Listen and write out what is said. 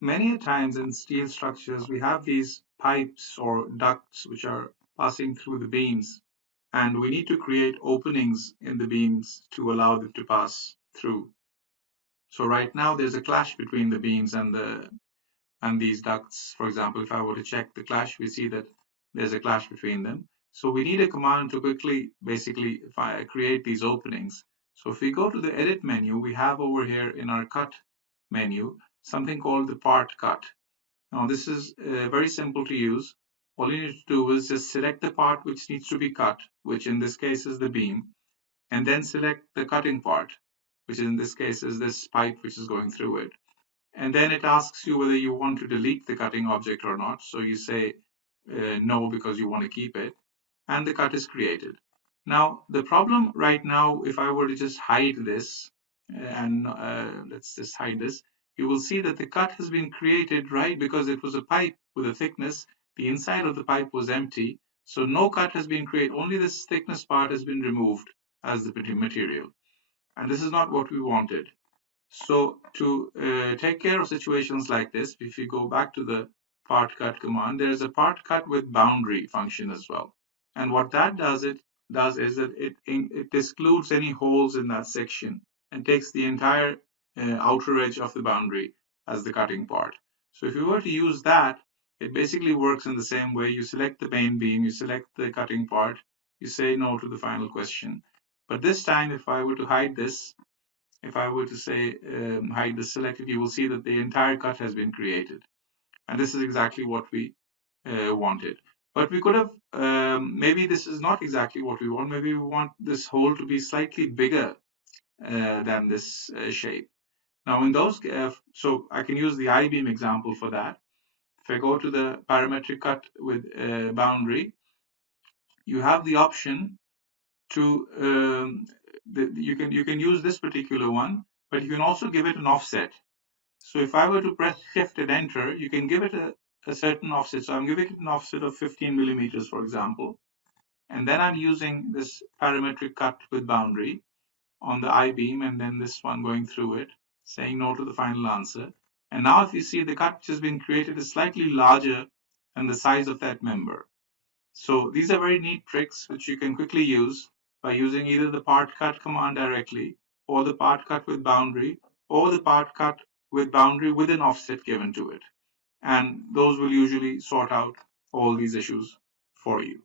Many times in steel structures, we have these pipes or ducts which are passing through the beams, and we need to create openings in the beams to allow them to pass through. So right now there's a clash between the beams and these ducts. For example, if I were to check the clash, we see that there's a clash between them. So we need a command to quickly, basically, if I create these openings. So if we go to the edit menu, we have over here in our cut menu something called the part cut. Now this is very simple to use. All you need to do is just select the part which needs to be cut, which in this case is the beam, and then select the cutting part, which in this case is this pipe which is going through it. And then it asks you whether you want to delete the cutting object or not. So you say no because you want to keep it, and the cut is created. Now, the problem right now, if I were to just hide this, and let's just hide this, you will see that the cut has been created, right? Because it was a pipe with a thickness. The inside of the pipe was empty. So no cut has been created. Only this thickness part has been removed as the material. And this is not what we wanted. So to take care of situations like this, if you go back to the part cut command, there's a part cut with boundary function as well. And what that does is that it excludes any holes in that section and takes the entire outer edge of the boundary as the cutting part. So if you were to use that, it basically works in the same way. You select the main beam, you select the cutting part, you say no to the final question. But this time, if I were to hide this, if I were to say hide the selected, you will see that the entire cut has been created. And this is exactly what we wanted. But we could have, maybe this is not exactly what we want. Maybe we want this hole to be slightly bigger than this shape. Now in those, so I can use the I-beam example for that. If I go to the parametric cut with boundary, you have the option to you can use this particular one, but you can also give it an offset. So if I were to press shift and enter, you can give it a certain offset. So I'm giving it an offset of 15 millimeters, for example, and then I'm using this parametric cut with boundary on the I-beam, and then this one going through it, saying no to the final answer. And now if you see, the cut which has been created is slightly larger than the size of that member. So these are very neat tricks which you can quickly use by using either the part cut command directly, or the part cut with boundary, or the part cut with boundary with an offset given to it. And those will usually sort out all these issues for you.